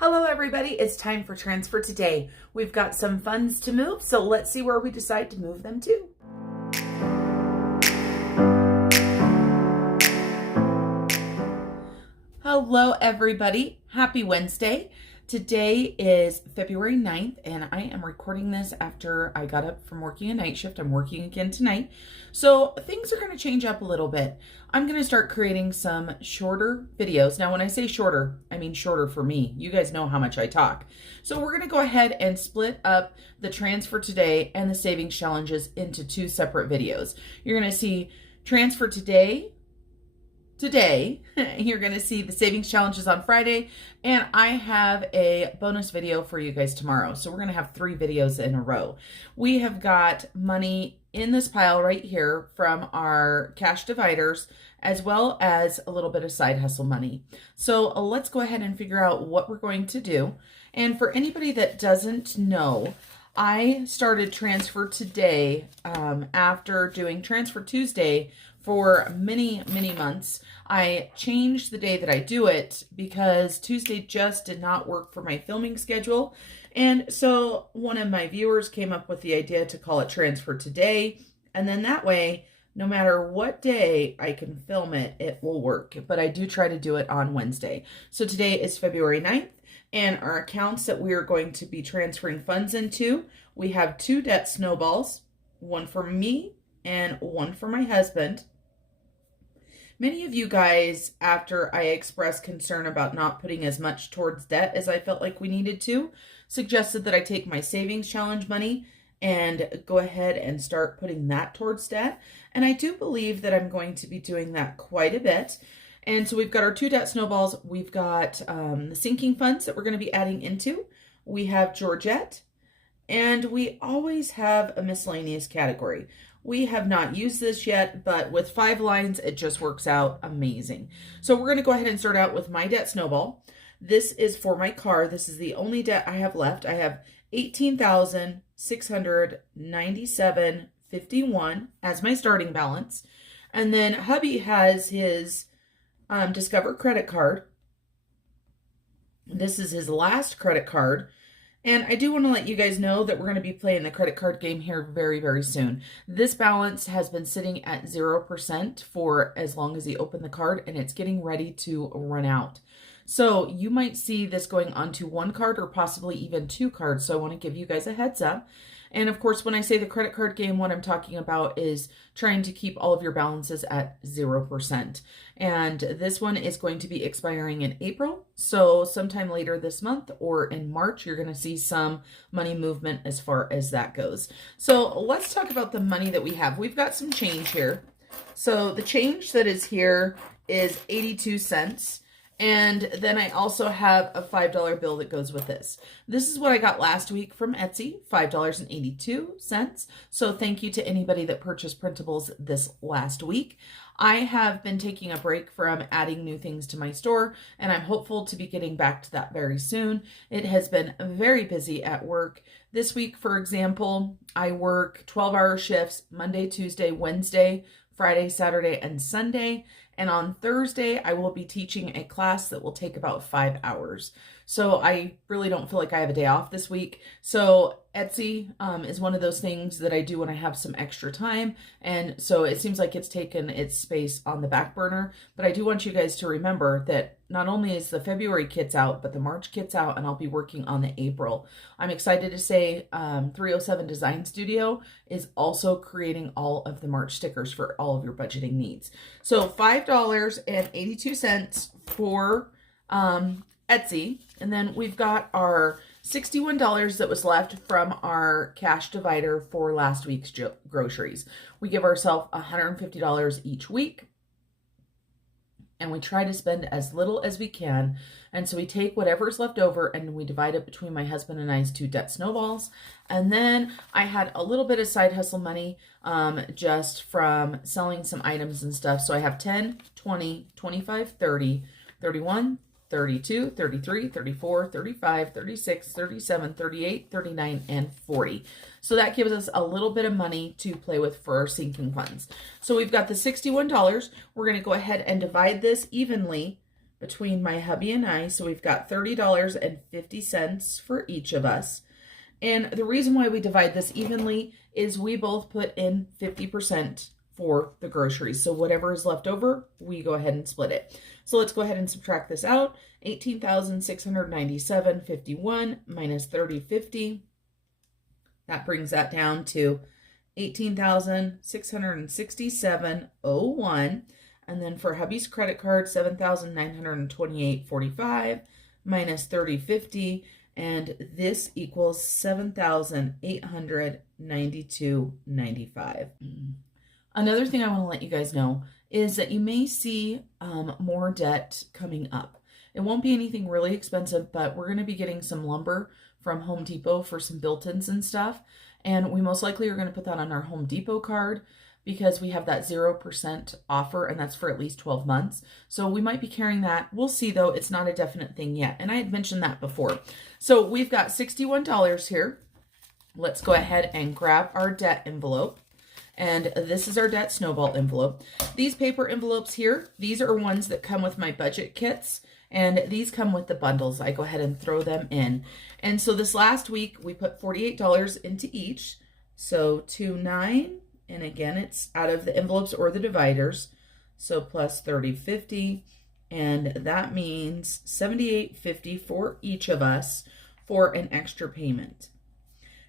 Hello everybody, it's time for transfer today. We've got some funds to move, so let's see where we decide to move them to. Hello everybody, happy Wednesday. Today is February 9th and I am recording this after I got up from working a night shift. I'm working again tonight. So things are going to change up a little bit. I'm going to start creating some shorter videos. Now when I say shorter, I mean shorter for me. You guys know how much I talk. So we're going to go ahead and split up the transfer today and the savings challenges into two separate videos. You're going to see transfer today, you're going to see the savings challenges on Friday, and I have a bonus video for you guys tomorrow. So we're going to have 3 videos in a row. We have got money in this pile right here from our cash dividers, as well as a little bit of side hustle money. So let's go ahead and figure out what we're going to do. And for anybody that doesn't know, I started Transfer Today after doing Transfer Tuesday for many months. I changed the day that I do it because Tuesday just did not work for my filming schedule. And so one of my viewers came up with the idea to call it Transfer Today. And then that way, no matter what day I can film it, it will work. But I do try to do it on Wednesday. So today is February 9th. And our accounts that we are going to be transferring funds into, we have 2 debt snowballs, one for me and one for my husband. Many of you guys, after I expressed concern about not putting as much towards debt as I felt like we needed to, suggested that I take my savings challenge money and go ahead and start putting that towards debt. And I do believe that I'm going to be doing that quite a bit. And so we've got our 2 debt snowballs. We've got the sinking funds that we're going to be adding into. We have Georgette, and we always have a miscellaneous category. We have not used this yet, but with 5 lines, it just works out amazing. So we're going to go ahead and start out with my debt snowball. This is for my car. This is the only debt I have left. I have $18,697.51 as my starting balance. And then hubby has his Discover credit card. This is his last credit card. And I do want to let you guys know that we're going to be playing the credit card game here very soon. This balance has been sitting at 0% for as long as he opened the card, and it's getting ready to run out. So you might see this going onto 1 card or possibly even 2 cards. So I want to give you guys a heads up. And of course, when I say the credit card game, what I'm talking about is trying to keep all of your balances at 0%. And this one is going to be expiring in April. So sometime later this month or in March, you're going to see some money movement as far as that goes. So let's talk about the money that we have. We've got some change here. So the change that is here is 82 cents. And then I also have a $5 bill that goes with this. This is what I got last week from Etsy, $5.82. So thank you to anybody that purchased printables this last week. I have been taking a break from adding new things to my store, and I'm hopeful to be getting back to that very soon. It has been very busy at work. This week, for example, I work 12-hour shifts Monday, Tuesday, Wednesday, Friday, Saturday, and Sunday. And on Thursday, I will be teaching a class that will take about 5 hours. So I really don't feel like I have a day off this week. So Etsy is one of those things that I do when I have some extra time. And so it seems like it's taken its space on the back burner. But I do want you guys to remember that not only is the February kits out, but the March kit's out, and I'll be working on the April. I'm excited to say 307 Design Studio is also creating all of the March stickers for all of your budgeting needs. So $5.82 for Etsy. And then we've got our $61 that was left from our cash divider for last week's groceries. We give ourselves $150 each week, and we try to spend as little as we can. And so we take whatever's left over and we divide it between my husband and I's 2 debt snowballs. And then I had a little bit of side hustle money just from selling some items and stuff. So I have 10, 20, 25, 30, 31, 32, 33, 34, 35, 36, 37, 38, 39, and 40. So that gives us a little bit of money to play with for our sinking funds. So we've got the $61. We're going to go ahead and divide this evenly between my hubby and I. So we've got $30.50 for each of us. And the reason why we divide this evenly is we both put in 50% for the groceries. So whatever is left over, we go ahead and split it. So let's go ahead and subtract this out. 18,697.51 minus 30.50. That brings that down to 18,667.01. And then for hubby's credit card, 7,928.45 minus 30.50. And this equals 7,892.95. Another thing I want to let you guys know is that you may see more debt coming up. It won't be anything really expensive, but we're going to be getting some lumber from Home Depot for some built-ins and stuff. And we most likely are going to put that on our Home Depot card because we have that 0% offer, and that's for at least 12 months. So we might be carrying that. We'll see, though. It's not a definite thing yet. And I had mentioned that before. So we've got $61 here. Let's go ahead and grab our debt envelope. And this is our debt snowball envelope. These paper envelopes here, these are ones that come with my budget kits. And these come with the bundles. I go ahead and throw them in. And so this last week, we put $48 into each. So $29, and again, it's out of the envelopes or the dividers. So plus 30.50, and that means $78.50 for each of us for an extra payment.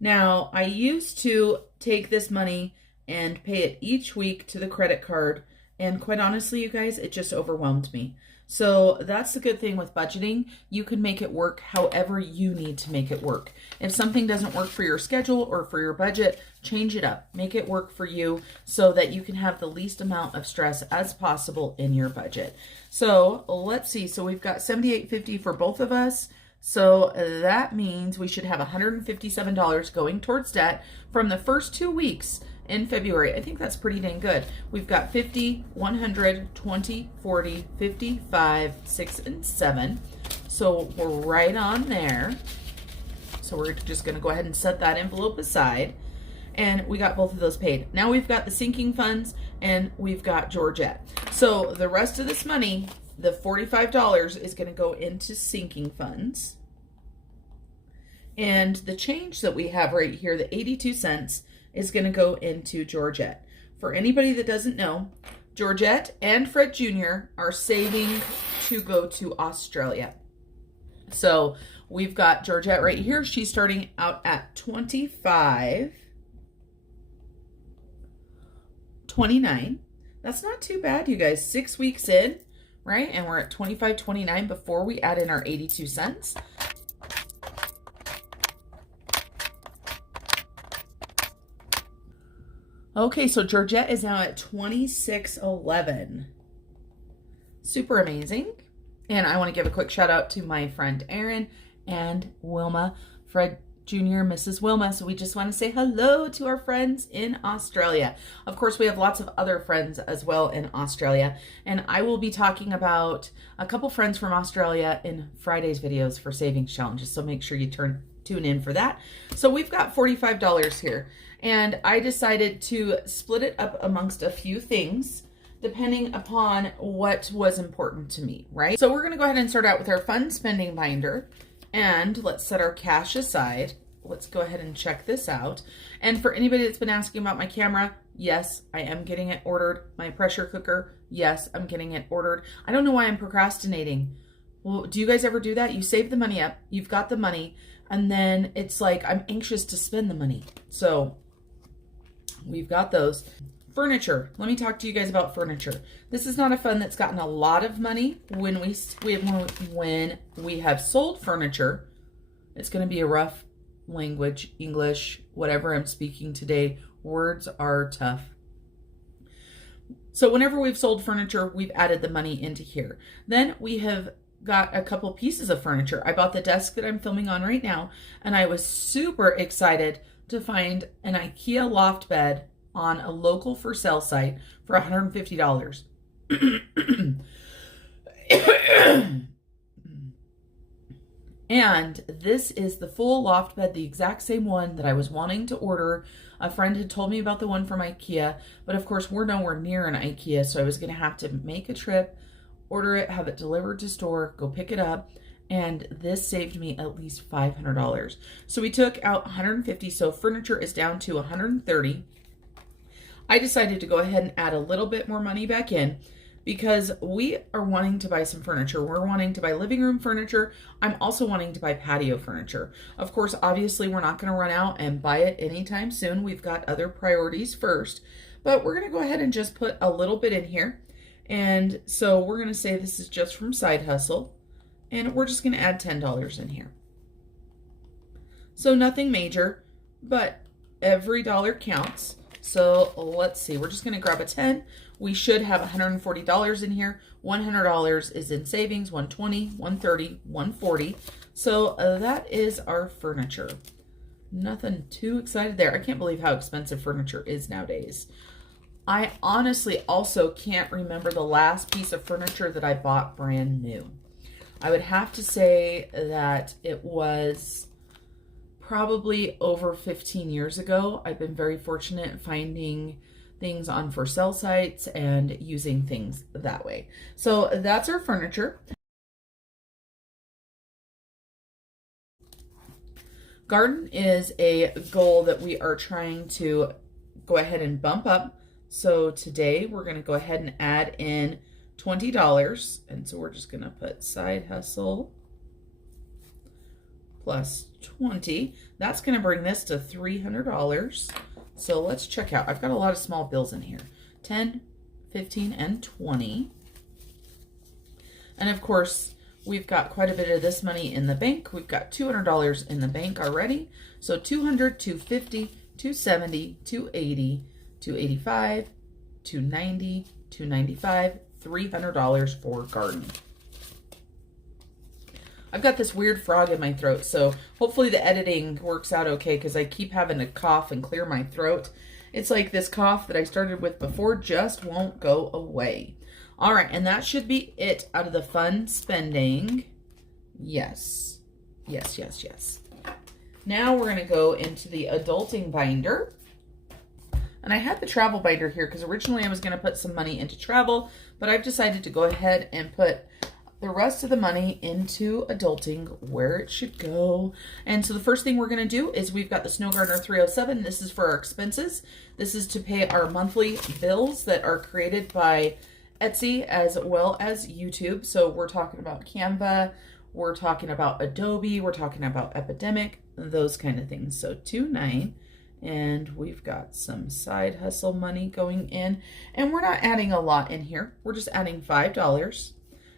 Now, I used to take this money and pay it each week to the credit card, and quite honestly, you guys, it just overwhelmed me. So that's the good thing with budgeting. You can make it work however you need to make it work. If something doesn't work for your schedule or for your budget, change it up. Make it work for you so that you can have the least amount of stress as possible in your budget. So let's see. So we've got $78.50 for both of us. So that means we should have $157 going towards debt from the first 2 weeks in February. I think that's pretty dang good. We've got 50, 100, 20, 40, 55, 6, and 7. So we're right on there. So we're just going to go ahead and set that envelope aside. And we got both of those paid. Now we've got the sinking funds and we've got Georgette. So the rest of this money, the $45, is going to go into sinking funds. And the change that we have right here, the 82 cents, is going to go into Georgette. For anybody that doesn't know, Georgette and Fred Jr. are saving to go to Australia. So we've got Georgette right here. She's starting out at 25.29. That's not too bad, you guys. 6 weeks in, right? And we're at 25.29 before we add in our 82 cents. Okay, so Georgette is now at 26.11. Super amazing. And I want to give a quick shout out to my friend Erin and Wilma, Fred Jr., Mrs. Wilma. So we just want to say hello to our friends in Australia. Of course, we have lots of other friends as well in Australia. And I will be talking about a couple friends from Australia in Friday's videos for savings challenges. So make sure you tune in for that. So we've got $45 here. And I decided to split it up amongst a few things depending upon what was important to me, right? So we're going to go ahead and start out with our fun spending binder. And let's set our cash aside. Let's go ahead and check this out. And for anybody that's been asking about my camera, yes, I am getting it ordered. My pressure cooker, yes, I'm getting it ordered. I don't know why I'm procrastinating. Well, do you guys ever do that? You save the money up, you've got the money, and then it's like I'm anxious to spend the money. So we've got those. Furniture. Let me talk to you guys about furniture. This is not a fund that's gotten a lot of money. When we have sold furniture, it's going to be a rough language, English, whatever I'm speaking today. Words are tough. So whenever we've sold furniture, we've added the money into here. Then we have got a couple pieces of furniture. I bought the desk that I'm filming on right now, and I was super excited to find an IKEA loft bed on a local for sale site for $150. And this is the full loft bed, the exact same one that I was wanting to order. A friend had told me about the one from IKEA, but of course we're nowhere near an IKEA, so I was going to have to make a trip order it, have it delivered to store, go pick it up. And this saved me at least $500. So we took out 150, so furniture is down to 130. I decided to go ahead and add a little bit more money back in because we are wanting to buy some furniture. We're wanting to buy living room furniture. I'm also wanting to buy patio furniture. Of course, obviously, we're not going to run out and buy it anytime soon. We've got other priorities first, but we're going to go ahead and just put a little bit in here. And so we're going to say this is just from Side Hustle, and we're just going to add $10 in here. So nothing major, but every dollar counts. So let's see, we're just going to grab a 10. We should have $140 in here. $100 is in savings, $120, $130, $140. So that is our furniture. Nothing too excited there. I can't believe how expensive furniture is nowadays. I honestly also can't remember the last piece of furniture that I bought brand new. I would have to say that it was probably over 15 years ago. I've been very fortunate finding things on for sale sites and using things that way. So that's our furniture. Garden is a goal that we are trying to go ahead and bump up. So today we're going to go ahead and add in $20. And so we're just going to put Side Hustle plus 20. That's going to bring this to $300. So let's check out. I've got a lot of small bills in here. 10, 15, and 20. And of course, we've got quite a bit of this money in the bank. We've got $200 in the bank already. So 200, 250, 270, 280, 285, 290, 295, $300 for garden. I've got this weird frog in my throat, so hopefully the editing works out okay because I keep having to cough and clear my throat. It's like this cough that I started with before just won't go away. All right, and that should be it out of the fun spending. Yes, yes, yes, yes. Now we're going to go into the adulting binder. And I had the travel binder here because originally I was going to put some money into travel, but I've decided to go ahead and put the rest of the money into adulting where it should go. And so the first thing we're going to do is we've got the Snow Gardener 307. This is for our expenses. This is to pay our monthly bills that are created by Etsy as well as YouTube. So we're talking about Canva, we're talking about Adobe, we're talking about Epidemic, those kind of things. So 2.9, and we've got some Side Hustle money going in, and we're not adding a lot in here. We're just adding $5.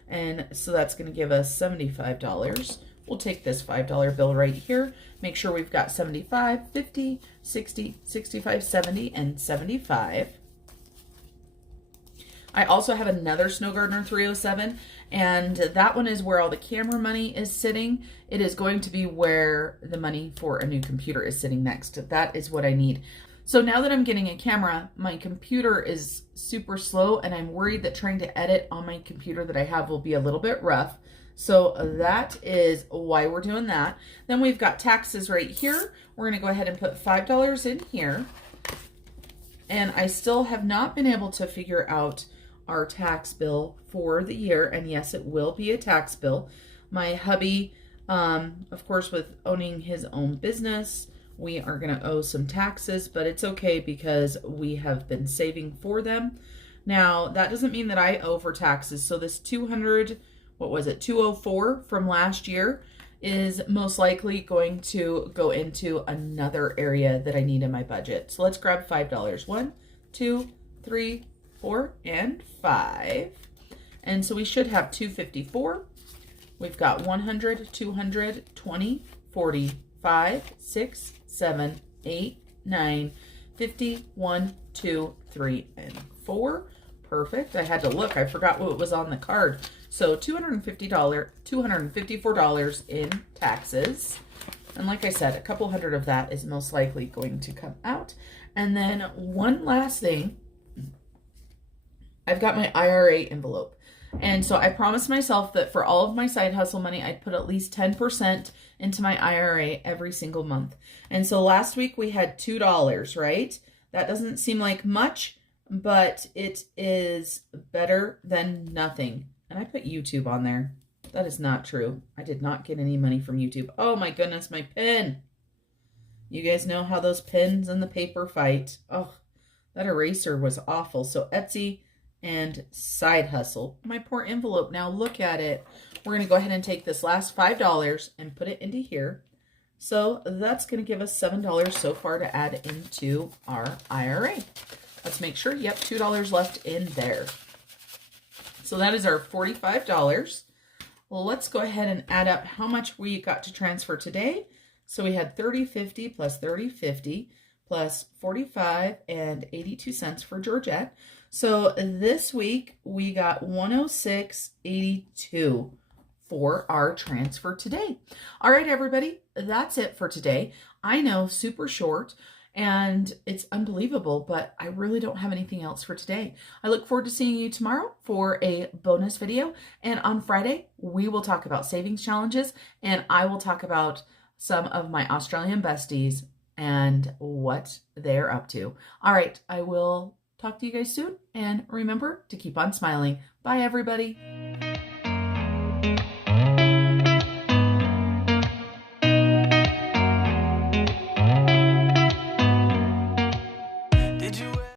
And so that's going to give us $75. We'll take this $5 bill right here. Make sure we've got 75, 50, 60, 65, 70, and 75. I also have another Snow Gardener 307, and that one is where all the camera money is sitting. It is going to be where the money for a new computer is sitting next. That is what I need. So now that I'm getting a camera, my computer is super slow, and I'm worried that trying to edit on my computer that I have will be a little bit rough. So that is why we're doing that. Then we've got taxes right here. We're going to go ahead and put $5 in here. And I still have not been able to figure out our tax bill for the year. And yes, it will be a tax bill. My hubby, of course, with owning his own business, we are going to owe some taxes, but it's okay because we have been saving for them. Now, that doesn't mean that I owe for taxes. So this 200, what was it, 204 from last year is most likely going to go into another area that I need in my budget. So let's grab $5. 1, 2, 3, 4, and 5. And so we should have 254. We've got 100, 200, 20, 40, 5, 6, 7, 8, 9, 50, 1, 2, 3, and 4. Perfect. I had to look. I forgot what was on the card. So $254 in taxes. And like I said, a couple hundred of that is most likely going to come out. And then one last thing. I've got my IRA envelope. And so I promised myself that for all of my side hustle money, I'd put at least 10% into my IRA every single month. And so last week we had $2, right? That doesn't seem like much, but it is better than nothing. And I put YouTube on there. That is not true. I did not get any money from YouTube. Oh my goodness, my pen. You guys know how those pens and the paper fight. Oh, that eraser was awful. So Etsy and Side Hustle. My poor envelope. Now look at it. We're going to go ahead and take this last $5 and put it into here. So that's going to give us $7 so far to add into our IRA. Let's make sure. Yep, $2 left in there. So that is our $45. Well, let's go ahead and add up how much we got to transfer today. So we had $30.50 plus $30.50 plus 45 and 82 cents for Georgette. So this week we got 106.82 for our transfer today. All right, everybody, that's it for today. I know, super short, and it's unbelievable, but I really don't have anything else for today. I look forward to seeing you tomorrow for a bonus video. And on Friday, we will talk about savings challenges, and I will talk about some of my Australian besties and what they're up to. All right, I will talk to you guys soon. And remember to keep on smiling. Bye, everybody.